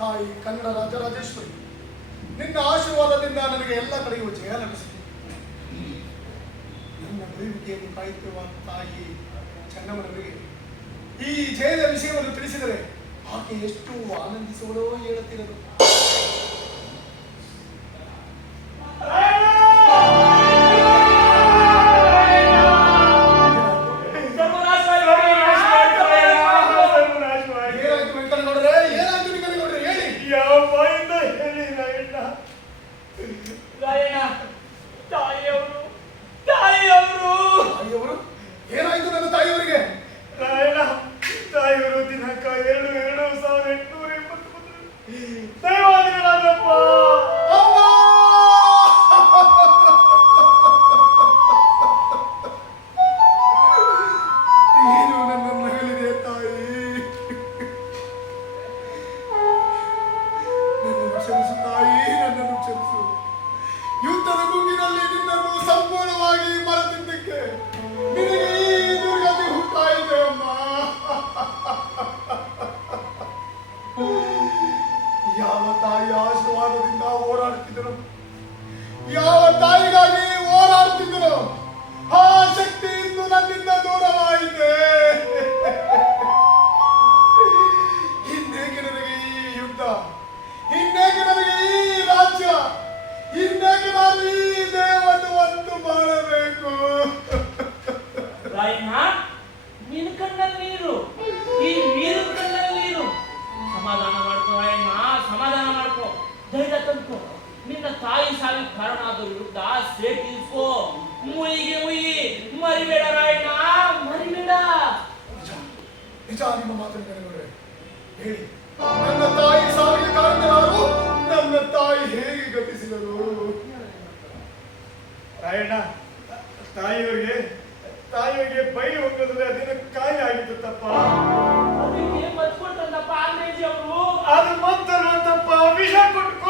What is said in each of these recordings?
ತಾಯಿ ಕನ್ನಡ ರಾಜರಾಜೇಶ್ವರಿ, ನಿನ್ನ ಆಶೀರ್ವಾದದಿಂದ ನನಗೆ ಎಲ್ಲ ಕಡೆಯೂ ಜಯ ಲಭಿಸಿದೆ ನನ್ನ ಬರುವಿಕೆಯನ್ನು ಕಾಯುತ್ತಿರುವ ತಾಯಿ ಚೆನ್ನಮ್ಮನವರಿಗೆ ಈ ಜಯದ ವಿಷಯವನ್ನು ತಿಳಿಸಿದರೆ ಆಕೆ ಎಷ್ಟು ಆನಂದಿಸುವಳೋ ಹೇಳುತ್ತಿರದು. 미리 누리한테 훑다이 돼 엄마 야와 나이 아시와르딘가 원하는 기들은 야와 나이가 니 원하는 기들은 ಧೈರ್ಯ ತಂತು ನಿನ್ನ ತಾಯಿ ಸಾವಿ ಕಾರಣ ಆದ ವಿರುದ್ಧ ಸೇಟಿಸ್ಕೋ ಮುಯಿಗೆ ಮುಯಿ ಮರಿಬೇಡ ರಾಯಣ್ಣ ಮರಿಬೇಡ. ನಿಜ ನಿಮ್ಮ ಮಾತನ್ನು ನೆನಪಿದ್ರೆ ಹೇಳಿ. ನನ್ನ ತಾಯಿ ಸಾವಿಗೆ ಕಾರಣರಾರು ನನ್ನ ತಾಯಿ ಹೇಗೆ ಗತಿಸಿದರು? ರಾಯಣ್ಣ ತಾಯಿಯವರಿಗೆ ತಾಯಿಯವರಿಗೆ ಬೈ ಹೋಗೋದ್ರೆ ಅದಿನ ಕಾಯಿ ಆಗಿತ್ತು ತಪ್ಪ? ಅದಕ್ಕೆ ಮತ್ಕೊಟ್ರಲ್ಲಪ್ಪ ಅಂಗ್ರೇಜಿ ಅವರು ಅದು ಮಂತರು ತಪ್ಪ ವಿಷ ಕೊಟ್ಟು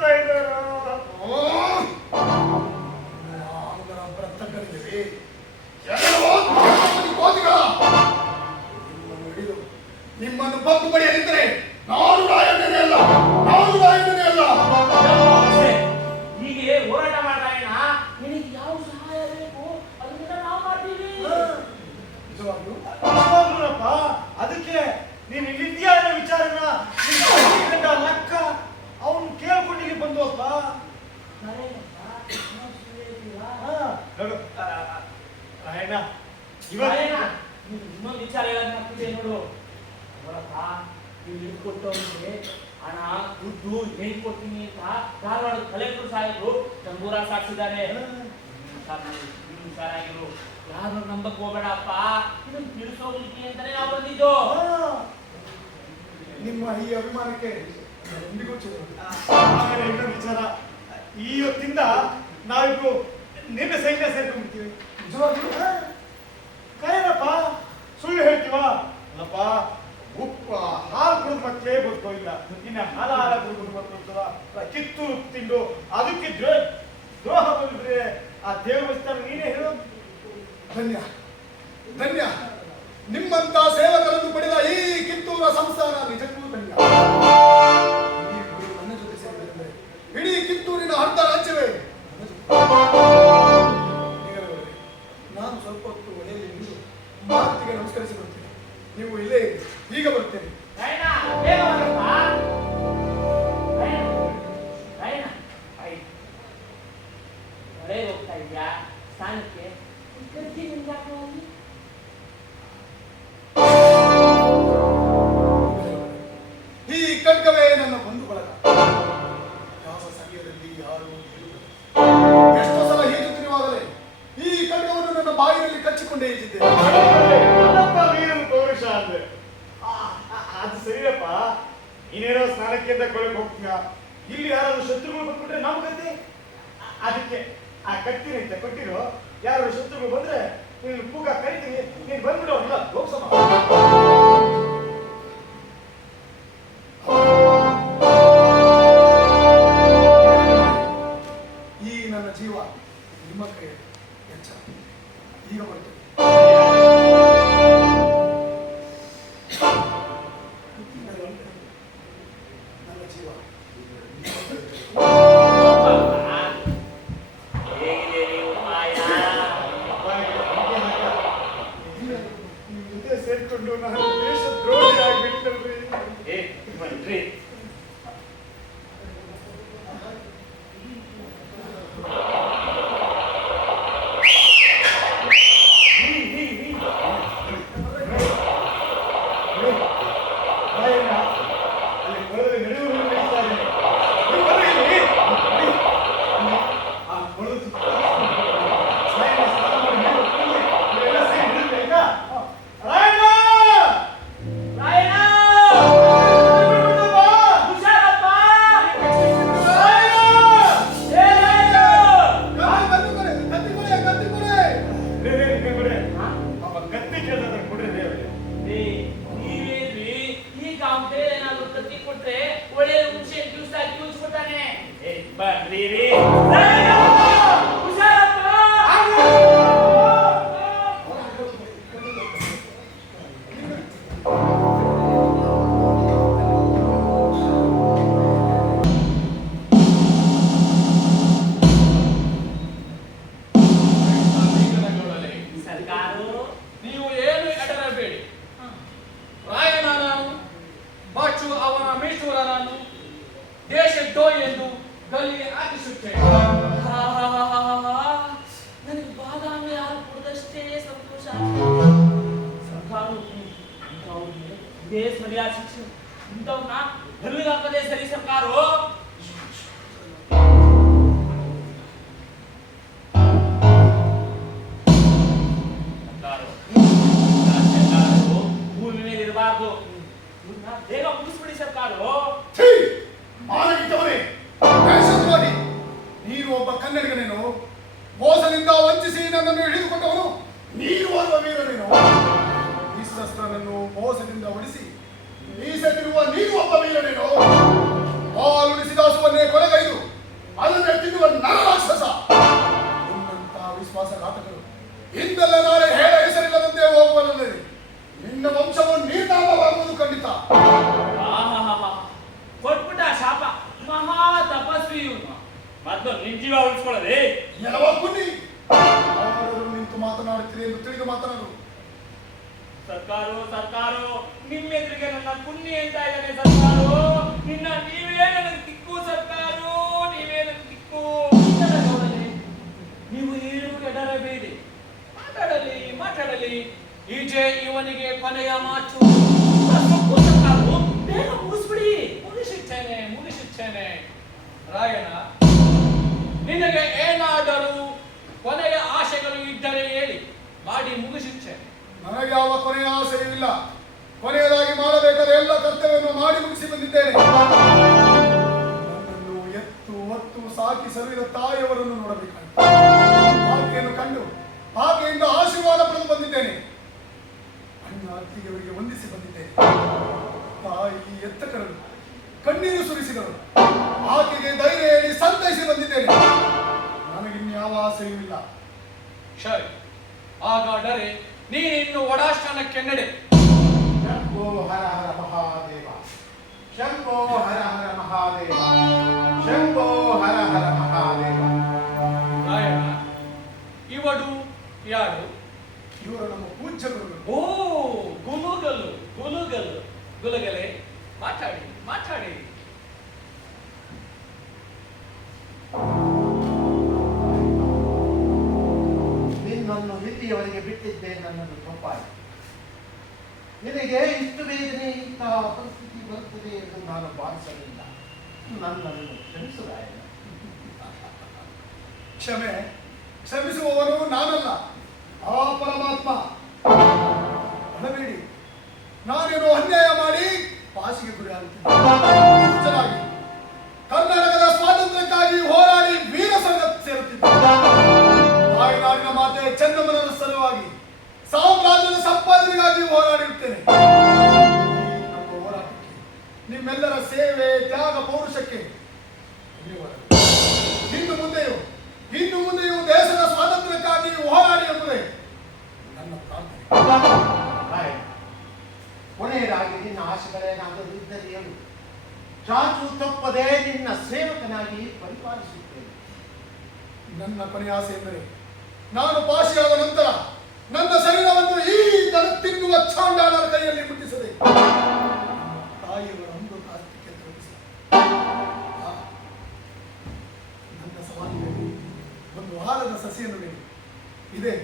ಮಾತಾಡ್ಕೊಳ್ತಾ ಇದ್ದಾರೆ. ನಿಮ್ಮನ್ನು ಬಗ್ಗು ಬಡಿಯದಿದ್ದರೆ ನಾನು ರಾಯಣ್ಣನೇ ಅಲ್ಲ ನಾನು ರಾಯಣ್ಣನೇ ಅಲ್ಲ. ಹೀಗೆ ಹೋರಾಟ ಮಾಡ ರಾಯಣ್ಣ ನಿನಗೆ ಯಾವ ಸಹಾಯ ಬೇಕು ಅದನ್ನ ನಾವು ಮಾಡ್ತೀವಿ ನಿಜವಾಗ್ಲೂ ನಿಜವಾಗ್ಲೂನಪ್ಪ, ಅದಕ್ಕೆ ನೀನು ಇಲ್ಲಿದ್ದೀಯ ಅನ್ನೋ ವಿಚಾರನ ನಿನ್ ತಂಗಿ ಗಂಡ ಲಕ್ಕ ಅವನು ಕೇಳ್ಕೊಂಡಿಗೆ ಬಂದ್ವಪ್ಪ ನಾನೇನಪ್ಪ? ನಾವು ಸುಳ್ಳು ಹೇಳ್ತೀವಾ? ಹಾ, ನೋಡು ಆ, ಆ, ರಾಯಣ್ಣ ನೀನು ಇನ್ನೊಂದು ವಿಚಾರ ಮಾಡ್ತಿದ್ದೆ ನೋಡು. ಅವರಪ್ಪ ಇಲ್ಲಿ ಕೊಟ್ಟವನಿಗೆ ಹಣ ದುಡ್ಡು ಏನ್ ಕೊಡ್ತೀನಿ ಅಂತ ಧಾರವಾಡ ಕಲೆಕ್ಟರ್ ಸಾಹೇಬರು ತಂಬೂರ ಸಾಕ್ಸಿದ್ದಾರೆ. ಹುಷಾರಾಗಿರು. ಯಾರು ನಂಬಕ್ ಹೋಗ್ಬೇಡಪ್ಪ. ಇದನ್ನ ತಿಳಿಸೋಗ್ಲಿಕ್ಕೆ ಅಂತಾನೆ ನಾವು ಬಂದಿದ್ದು. ನಿಮ್ಮ ಈ ಅಭಿಮಾನಕ್ಕೆ ಎಂದಿಗೂ ಚಲೋ ಆಮೇಲೆ ಇನ್ನೊಂದು ವಿಚಾರ ಈ ಹೊತ್ತಿಂದ ನಾವಿಬ್ರು ನಿನ್ನ ಸೈನ್ಯ ಸೇರ್ಕೊಂಡ್ಬಿಡ್ತೀವಿ ನಿಜವಾಗ್ಲೂ ಕರೇನಪ್ಪ ಸುಳ್ಳು ಹೇಳ್ತೀವ ಅಲ್ಲಪ್ಪ ಉಪ್ಪು ಹಾಲು ಕುಡಿದು ಮತ್ತೆ ಇಲ್ಲ ಇನ್ನು ಹಾಲ ಹಾಲ ಕುಡಿದು ಗೊತ್ತೋಗ್ತದ ಕಿತ್ತೂರು ತಿಂದು ಅದಕ್ಕೆ ದ್ರೋ ದ್ರೋಹ ಬಂದ್ರೆ ಆ ದೇವಸ್ಥಾನ ನೀನೇ ಹೇಳು ಧನ್ಯ. ಧನ್ಯ. ನಿಮ್ಮಂತ ಸೇವಕರನ್ನು ಪಡೆದ ಈ ಕಿತ್ತೂರ ಸಂಸ್ಥಾನ ನಿಜಕ್ಕೂ ಧನ್ಯ. 한달 아침에 ಅದಕ್ಕೆ ಆ ಕತ್ತಿನ ಅಂತ ಕೊಟ್ಟಿರೋ ಯಾರು ಶತ್ರುಗಳು ಬಂದ್ರೆ ನೀನು ಕೂಗ ಕರಿತೀನಿ, ನೀನು ಬಂದ್ಬಿಡು ಅವ್ರನ್ನ ಹೋಗ್ಸಮ್ಮ ಈಗ ಹೇಳಿ ಏನಾದ್ರು ಕತ್ತಿ ಕೊಟ್ರೆ ಒಳ್ಳೆ ಹುಣಸೆ ಜ್ಯೂಸ್ ಹಾಕಿ ಯೂಸ್ ಏ ಬರ್ರಿ देश में आशीष तुम तो ना धर्म का प्रदेश सरकार हो ಈಜೆ ಇವನಿಗೆ ಕೊನೆಯ ಮಾತು. ಬೇಗ ಮುಗಿಸ್ಬಿಡಿ. ಮುಗಿಸುತ್ತೇನೆ ಮುಗಿಸುತ್ತೇನೆ ರಾಯಣ ನಿನಗೆ ಏನಾದರೂ ಕೊನೆಯ ಆಶೆಗಳು ಇದ್ದರೆ ಹೇಳಿ. ಮಾಡಿ ಮುಗಿಸುತ್ತೇನೆ ನನಗೆ ಯಾವ ಕೊನೆಯ ಆಸೆಯೂ ಇಲ್ಲ. ಕೊನೆಯದಾಗಿ ಮಾಡಬೇಕಾದ ಎಲ್ಲ ಕರ್ತವ್ಯವನ್ನು ಮಾಡಿ ಮುಗಿಸಿ ಬಂದಿದ್ದೇನೆ. ನನ್ನನ್ನು ಎತ್ತು ಒತ್ತು ಸಾಕಿ ಸರಿದ ತಾಯಿಯವರನ್ನು ನೋಡಬೇಕಾಗಿತ್ತು ಆಕೆಯನ್ನು ಕಂಡು ಆಕೆಯಿಂದ ಆಶೀರ್ವಾದ ಪಡೆದು ಬಂದಿದ್ದೇನೆ. ಅಣ್ಣ ಅತ್ತಿಗೆಯವರಿಗೆ ವಂದಿಸಿ ಬಂದಿದ್ದೇನೆ. ತಾಯಿ ಎತ್ತ ಕರಳು ಕಣ್ಣೀರು ಸುರಿಸಿದರು. ಆಕೆಗೆ ಧೈರ್ಯ ಹೇಳಿ ಸಂತೈಸಿ ಬಂದಿದ್ದೇನೆ. ನನಗಿನ್ಯಾವ ಆಸೆಯೂ ಇಲ್ಲ ಸರಿ ಹಾಗಾದರೆ ನೀನಿನ್ನು ವಡಾಶ್ರಮಕ್ಕೆ ನಡೆ ಶಂಭೋ ಹರ ಹರ ಮಹಾದೇವ. ಶಂಭೋ ಹರ ಹರ ಮಹಾದೇವ. ಶಂಭೋ ಹರ ಹರ ಗುಲಗಲೆ ಮಾತಾಡಿ ಮಾತಾಡಿ. ನಿನ್ನನ್ನು ವಿಧಿಯವರಿಗೆ ಬಿಟ್ಟಿದ್ದೆ ನನ್ನನ್ನು ತಪ್ಪಾಯಿತು ನಿನಗೆ ಇಷ್ಟು ಬೇಗನೆ ಇಂತಹ ಪರಿಸ್ಥಿತಿ ಬರುತ್ತದೆ ಎಂದು ನಾನು ಭಾವಿಸಲಿಲ್ಲ. ನನ್ನನ್ನು ಕ್ಷಮಿಸಲಾಯ ಕ್ಷಮೆ ಕ್ಷಮಿಸುವವನು ನಾನಲ್ಲ. ಆ ಪರಮಾತ್ಮ. ಅಳಬೇಡಿ ನಾನೇನು ಅನ್ಯಾಯ ಮಾಡಿ ಪಾಸಿಗೆ ಗುರಿಯಾಗುತ್ತಿದ್ದೆ ಹುಚ್ಚನಾಗಿ ತಪ್ಪದೆ ನಿನ್ನ ಸೇವಕನಾಗಿ ಪರಿಪಾಲಿಸುತ್ತೇನೆ. ನನ್ನ ಆಸೆ ಎಂದರೆ, ನಾನು ಪಾಶಿಯಾದ ನಂತರ ನನ್ನ ಶರೀರವನ್ನು ಈ ದನ ತಿನ್ನುವ ಚಾಂಡಾಲರ ಕೈಯಲ್ಲಿ ಮುಟ್ಟಿಸದೆ ತಾಯಿಯವರ ಒಂದು ಕಾರ್ತಿಕೆ ನನ್ನ ಸವಾಲಿನಲ್ಲಿ ಒಂದು ವಾರದ ಸಸಿಯನ್ನು ಇದೇ.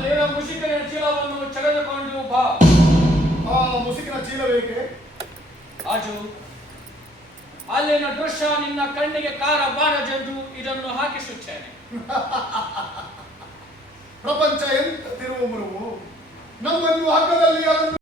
ಅಲ್ಲಿರೋ ಮುಸುಕಿನ ಚೀಲವನ್ನು ತೆಗೆದುಕೊಂಡು ಬಾ. ಆ ಮುಸುಕಿನ ಚೀಲವೇಕೆ ಆಜು ಅಲ್ಲಿನ ದೃಶ್ಯ ನಿನ್ನ ಕಣ್ಣಿಗೆ ಕಾರ ಬಾರಜೆಂದು ಇದನ್ನು ಹಾಕಿಸುತ್ತೇನೆ. ಪ್ರಪಂಚ ಎಂತ ತಿರುವು ಮುರುವು? ನಮ್ಮನ್ನು ಹಗ್ಗದಲ್ಲಿ ಅದನ್ನು